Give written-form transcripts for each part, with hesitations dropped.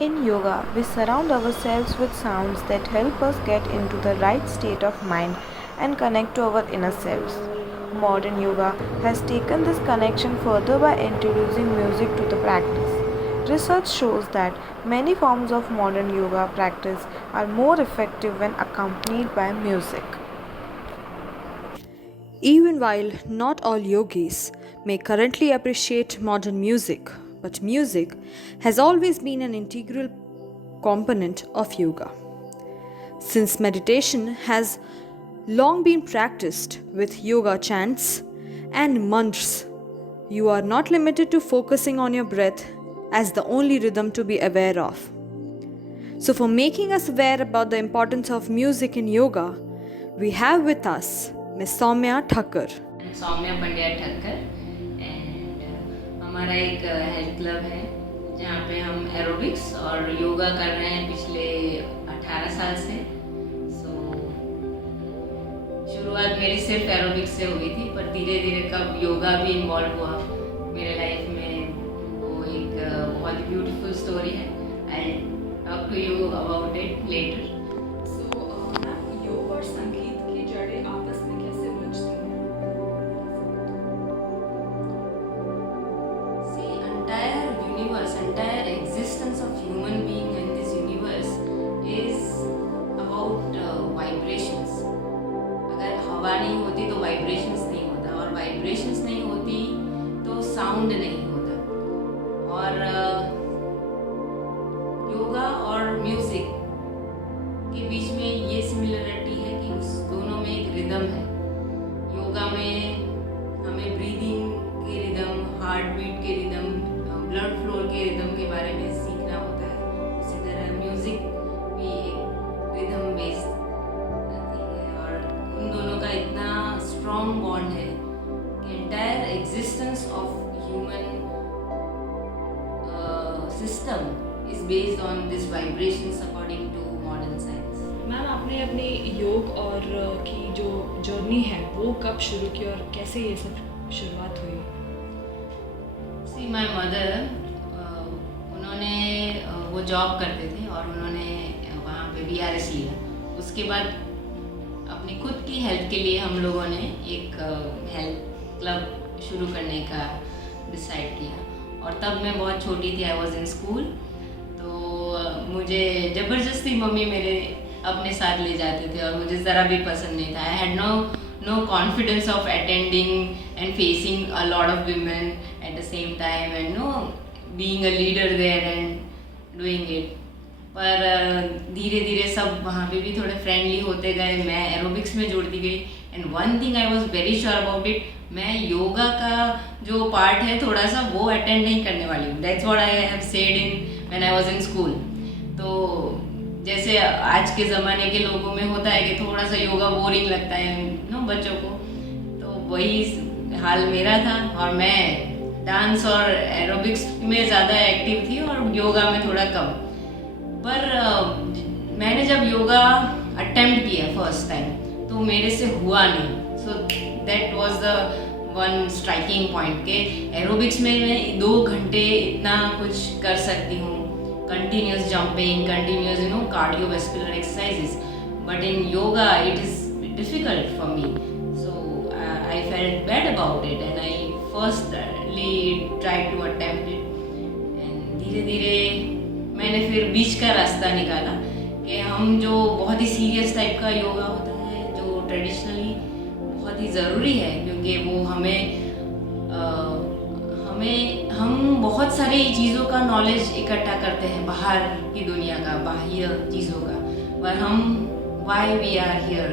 In yoga, we surround ourselves with sounds that help us get into the right state of mind and connect to our inner selves. Modern yoga has taken this connection further by introducing music to the practice. Research shows that many forms of modern yoga practice are more effective when accompanied by music. Even while not all yogis may currently appreciate modern music, but music has always been an integral component of yoga. Since meditation has long been practiced with yoga chants and mantras, you are not limited to focusing on your breath as the only rhythm to be aware of. So, for making us aware about the importance of music in yoga, we have with us Miss Soumya Thakur. Soumya Pandya Thakkar and हमारा एक health club है जहाँ पे हम aerobics और योगा कर रहे हैं पिछले 18 साल से। सो शुरुआत मेरी सिर्फ एरोबिक्स से हुई थी, पर धीरे धीरे कब योगा भी इन्वॉल्व हुआ मेरे लाइफ में, वो एक बहुत ब्यूटीफुल स्टोरी है। I talk to you about it later. Ma'am, योग और संगीत की जड़ें आपस में कैसे उलझती हैं? See, entire universe, entire existence of human being in this universe is about vibrations. अगर हवा नहीं होती तो वाइब्रेशंस नहीं होता, और वाइब्रेशंस नहीं होती तो साउंड नहीं होता। और योगा और म्यूजिक के बीच में ये सिमिलरिटी है कि उस दोनों में एक रिदम है। योगा में हमें ब्रीदिंग के रिदम, हार्ट बीट के रिदम, ब्लड फ्लो के रिदम के बारे में सीखना होता है। उसी तरह म्यूजिक भी एक रिदम बेस्ड थिंग है, और उन दोनों का इतना स्ट्रॉन्ग बॉन्ड है कि entire existence of human system is based on this vibrations according to modern science. Ma'am, आपने अपनी योग और की जो जर्नी है वो कब शुरू की और कैसे ये सब शुरुआत हुई? सी माई मदर, उन्होंने वो जॉब करते थे और उन्होंने वहाँ पे BRS लिया। उसके बाद अपनी खुद की हेल्थ के लिए हम लोगों ने एक हेल्थ क्लब शुरू करने का डिसाइड किया। और तब मैं बहुत छोटी थी, आई वॉज इन स्कूल। तो मुझे ज़बरदस्ती मम्मी मेरे अपने साथ ले जाते थे और मुझे ज़रा भी पसंद नहीं था। I had no confidence of attending and facing a lot of women at the same time and no being a leader there and doing it. पर धीरे धीरे सब वहाँ पे भी थोड़े फ्रेंडली होते गए, मैं एरोबिक्स में जुड़ती गई। And one thing I was very sure about it, मैं योगा का जो पार्ट है थोड़ा सा वो अटेंड नहीं करने वाली हूँ। That's what I have said in when I was in school. तो जैसे आज के ज़माने के लोगों में होता है कि थोड़ा सा योगा बोरिंग लगता है नो बच्चों को, तो वही हाल मेरा था। और मैं डांस और एरोबिक्स में ज़्यादा एक्टिव थी और योगा में थोड़ा कम। पर मैंने जब योगा अटेम्प्ट किया फर्स्ट टाइम तो मेरे से हुआ नहीं। So that was the one striking point के एरोबिक्स में मैं 2 घंटे इतना कुछ कर सकती हूँ, continuous jumping, continuous cardiovascular exercises, but in yoga it is difficult for me. So I felt bad about it and I firstly try to attempt it. And धीरे धीरे मैंने फिर बीच का रास्ता निकाला कि हम जो बहुत ही सीरियस टाइप का योगा होता है जो ट्रेडिशनली बहुत ही ज़रूरी है, क्योंकि वो हम बहुत सारी चीज़ों का नॉलेज इकट्ठा करते हैं, बाहर की दुनिया का, बाह्य चीज़ों का, पर हम why we are here,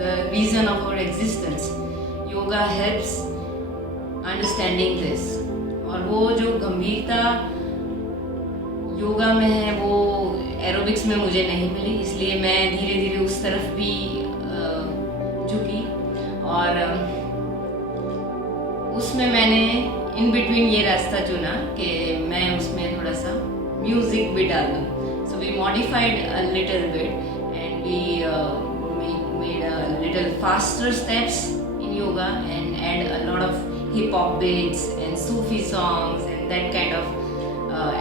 the reason of our existence, yoga helps understanding this. और वो जो गंभीरता योगा में है वो एरोबिक्स में मुझे नहीं मिली, इसलिए मैं धीरे धीरे उस तरफ भी झुकी। और उसमें मैंने इन बिटवीन ये रास्ता चुना कि मैं उसमें थोड़ा सा म्यूज़िक भी डाल दूँ। So we modified a little bit and we made a little faster steps in yoga and add a lot of hip hop beats and Sufi songs and that kind of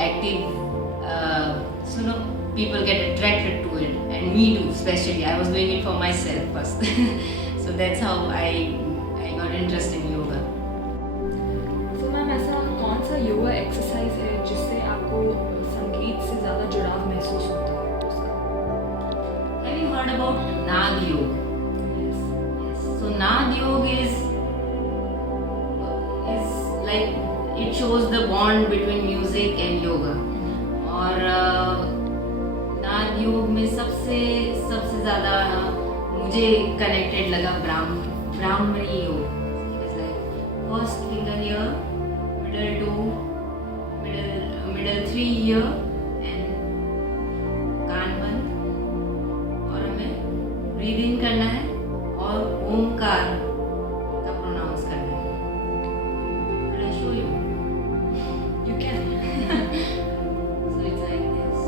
active you know, people get attracted to it, and me too, especially. I was doing it for myself first. So that's how I got interested in yoga. तो ma'am ऐसा कौन सा yoga exercise है जिससे आपको संगीत से ज़्यादा जुड़ाव महसूस होता है उसका? Have you heard about Nad Yoga? Yes. Yes. So Nad Yoga is like, it shows the bond between music and yoga. और नाद योग में सबसे ज़्यादा मुझे कनेक्टेड लगा bhramari yoga. It's like first finger here, middle 3 here, and कान बंद, और हमें ब्रीद इन करना है और ओमकार का प्रोनाउंस करना है. Will I show you? You can. So it's like this.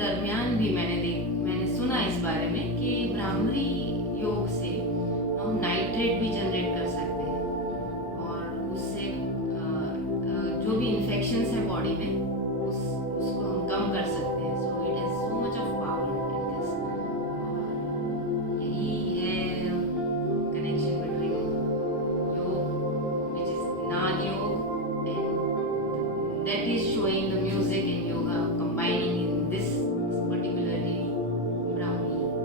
दरमियान भी मैंने सुना इस बारे में कि ब्राह्मरी योग से हम नाइट्रेट भी जनरेट कर सकते हैं, और उससे जो भी इन्फेक्शंस है बॉडी में उसको हम कम कर सकते हैं. So it has so much of power in this. यही है कनेक्शन बिटवीन योग, विच इज नाद योग, and that is showing the music in yoga, combining in this particularly Brahmi yoga.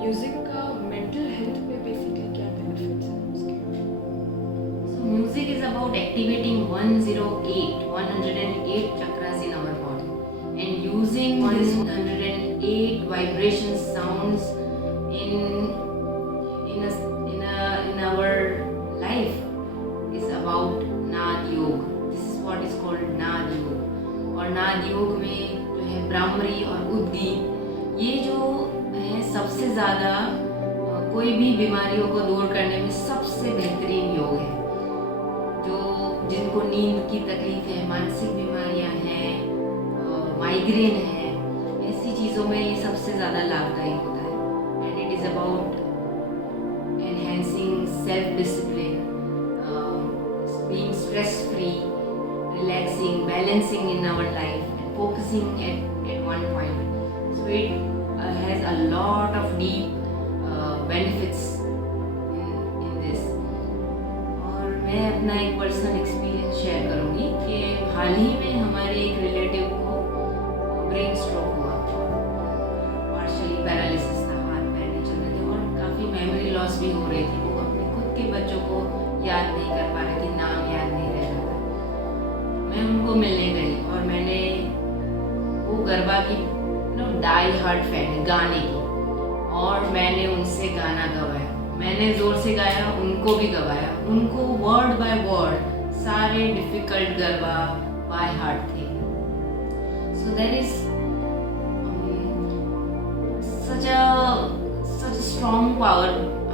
Music का मेंटल हेल्थ पे बेसिकली क्या बेनिफिट्स हैं उसके? So music is about activating 108 chakras in our body, and using this 108 vibration sounds in our life is about Nad Yoga. This is what is called Nad Yoga. और नाद योग में जो है ब्राह्मरी और उद्गीत, ये जो है सबसे ज़्यादा कोई भी बीमारियों को दूर करने में सबसे बेहतरीन योग है. जो जिनको नींद की तकलीफ है, मानसिक बीमारियां हैं, माइग्रेन है, ऐसी चीज़ों में ये सबसे ज़्यादा लाभदायी होता है. And it is about enhancing self discipline, being stress free, relaxing, balancing in our life, and focusing at one point. So it has a lot of deep benefits in this. और मैं अपना एक पर्सनल एक्सपीरियंस शेयर करूँगी कि हाल ही में हमारे एक relative को ब्रेन स्ट्रोक हुआ, पार्शियली पैरालिसिस था, हाथ पैर नहीं चल रहे थे, और काफ़ी मेमोरी लॉस भी हो रही थी. वो अपने खुद के बच्चों को याद नहीं कर पा रही थी, नाम याद नहीं रह रहा था. मैं उनको मिलने गई और मैंने वो गरबा की डाई हार्ट फैन है गाने की, और मैंने उनसे गाना गवाया. मैंने ज़ोर से गाया, उनको भी गवाया. उनको वर्ड बाय वर्ड सारे डिफ़िकल्ट गरबा बाय हार्ट थे. So there is such strong power.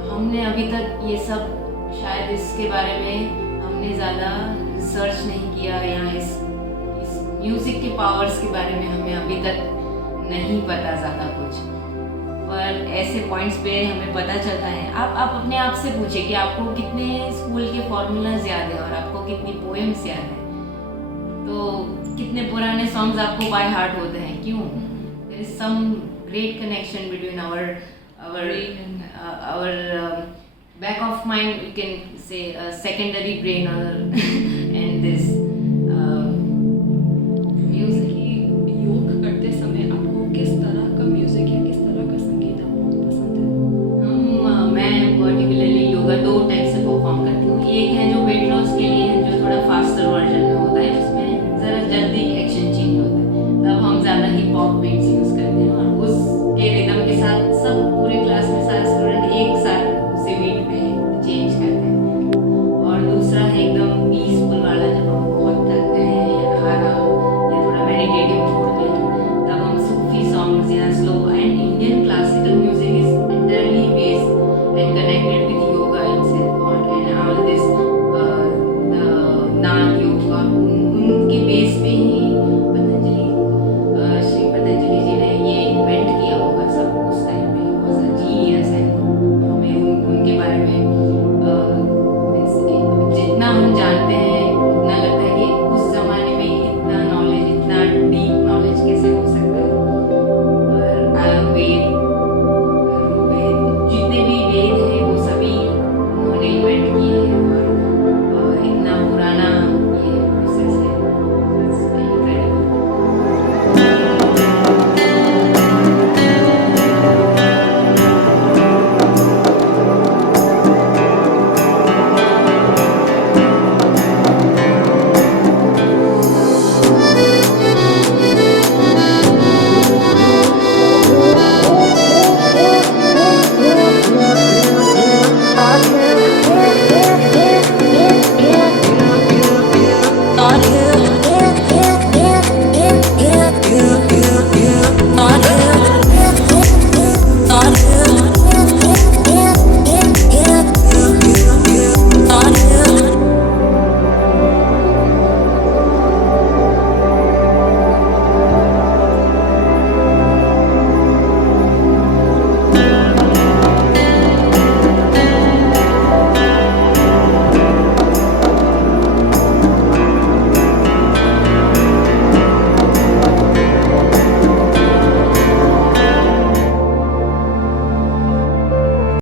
हमने अभी तक ये सब शायद इसके बारे में हमने ज़्यादा रिसर्च नहीं किया, या इस म्यूज़िक के पावर्स के बारे में हमें अभी तक नहीं पता ज़्यादा कुछ, पर ऐसे पॉइंट्स पे हमें पता चलता है. आप अपने आप से पूछे कि आपको कितने स्कूल के फॉर्मूलाज याद है और आपको कितनी पोएम्स याद है, तो कितने पुराने सॉन्ग्स आपको बाय हार्ट होते हैं. क्यों? There is some great connection between our back of mind, you can say secondary brain or and this